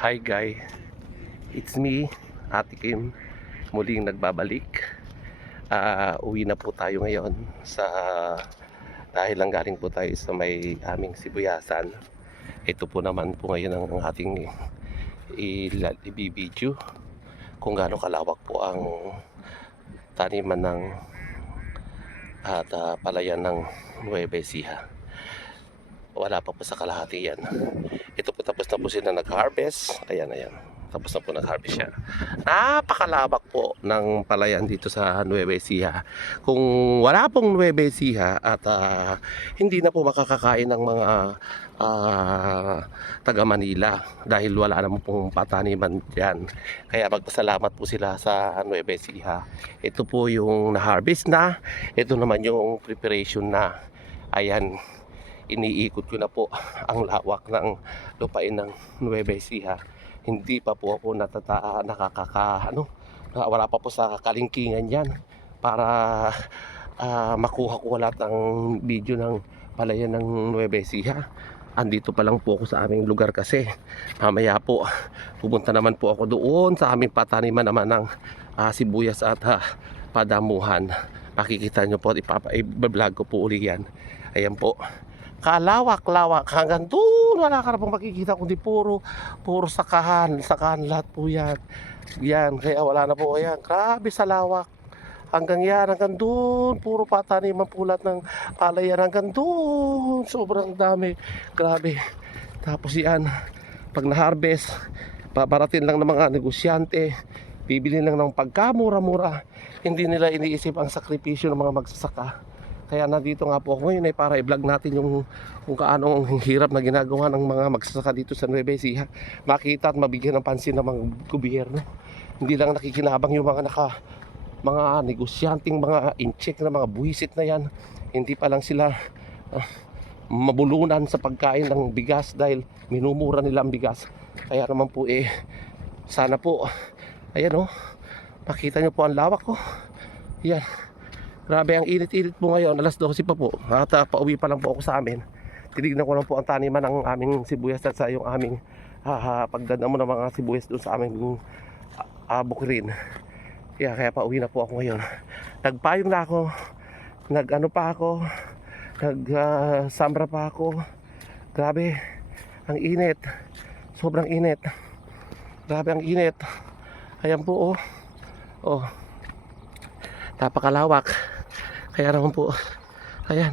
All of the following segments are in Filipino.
Hi guys, it's me, Ate Kim, muling nagbabalik. Uwi na po tayo ngayon dahil lang galing po tayo sa may aming sibuyasan. Ito po naman po ngayon ang ating ibibideo kung gaano kalawak po ang taniman ng palayan ng Nueva Ecija. Wala pa po sa kalahati yan. Ito po, tapos na po sila nag-harvest. Ayan. Tapos na po nag-harvest siya. Napakalawak po ng palayan dito sa Nueva Ecija. Kung wala pong Nueva Ecija at hindi na po makakakain ng mga taga Manila dahil wala naman pong pataniman dyan. Kaya magpasalamat po sila sa Nueva Ecija. Ito po yung na-harvest na. Ito naman yung preparation na. Ayan, iniikot ko na po ang lawak ng lupain ng Nueva Ecija. Hindi pa po ako wala pa po sa kalingkingan yan para makuha ko lahat ng video ng palayan ng Nueva Ecija. Andito pa lang po ako sa aming lugar kasi mamaya po pupunta naman po ako doon sa aming pataniman naman ng sibuyas at padamuhan. Makikita nyo po, i-vlog ko po uli yan. Ayan po, kalawak-lawak hanggang doon, wala ka na pong makikita kundi puro sakahan lahat po yan. Kaya wala na po, ayan, grabe sa lawak hanggang doon, puro pataniman po lahat ng palayan hanggang doon, sobrang dami, grabe. Tapos yan, pag na-harvest, babaratin lang ng mga negosyante, bibili lang ng pagkamura-mura, hindi nila iniisip ang sakripisyo ng mga magsasaka. Kaya nandito nga po ako ngayon para i-vlog natin yung kung kaano ang hirap na ginagawa ng mga magsasaka dito sa Nueva Ecija. Makita at mabigyan ng pansin ng mga gobyerno. Hindi lang nakikinabang yung mga negosyanteng, mga incheck na mga buwisit na yan. Hindi pa lang sila mabulunan sa pagkain ng bigas dahil minumura nila ang bigas. Kaya naman po sana po, ayan makita nyo po ang lawak ko. Yan. Grabe ang init-init po ngayon, alas 12 pa po at pauwi pa lang po ako sa amin. Tinignan ko lang po ang taniman ng aming sibuyas at sa yung aming pagdadamo ng mga sibuyas doon sa aming bukirin. Kaya pauwi na po ako ngayon. Nagpayong na ako, nagsambra pa ako. Grabe ang init, sobrang init. Grabe ang init. Ayan po napakalawak. Kaya naman po, ayan,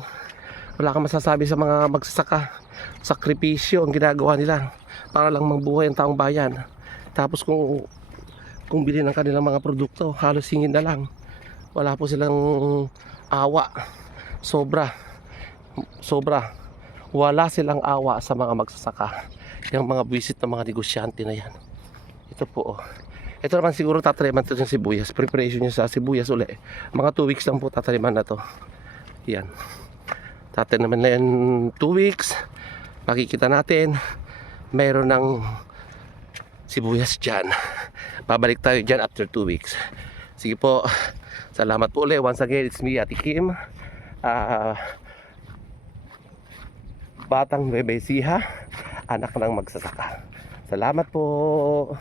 wala kang masasabi sa mga magsasaka. Sakripisyo ang ginagawa nila para lang mabuhay ang taong bayan. Tapos kung bilhin ng kanilang mga produkto, halos hingin na lang. Wala po silang awa. Sobra. Wala silang awa sa mga magsasaka. Yung mga visit ng mga negosyante na yan. Ito po Ito naman siguro tataniman ito yung sibuyas. Preparation nyo sa sibuyas uli. Mga 2 weeks lang po tataniman na to. Yan. Tataniman na yan 2 weeks. Makikita natin mayroon ng sibuyas dyan. Babalik tayo dyan after 2 weeks. Sige po. Salamat po ulit. Once again, it's me, Ate Kim. Batang Nueva Ecija, anak ng magsasaka. Salamat po.